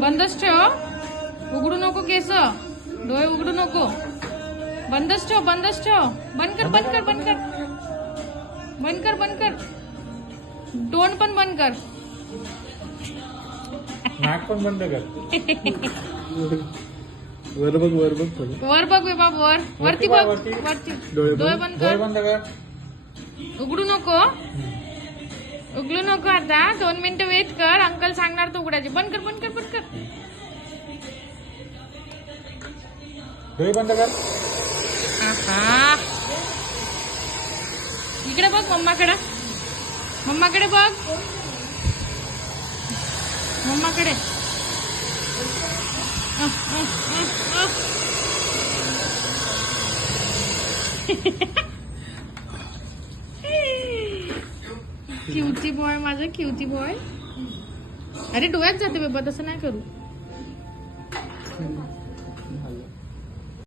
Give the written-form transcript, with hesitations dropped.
बंदच ठेव. उघडू नको केस. डोळे उघडू नको. बंदच ठेव. बंदच ठेव. बंद कर. बंद कर. बंद कर. बंद कर. बंद कर. तोंड पण बंद कर. नाक पण बंद कर. वर बघ. वर बघ थोडं. वर बघ बेबा. वर वरती बघ. वरती. डोळे बंद डोळे कर. बंद कर. उघडू नको. उघडू नको आता. 2 मिनिटं वेट कर. अंकल सांगणार तो उघडायचे. बंद कर. बंद कर. बंद कर. डोळे बंद कर. आहा. इकडे बघ मम्माकडे. मम्माकडे बघ. मम्माकडे. क्यूटी बॉय माझं. Cutie boy. अरे डोळ्यात जाते बाबा. तसं नाही करू.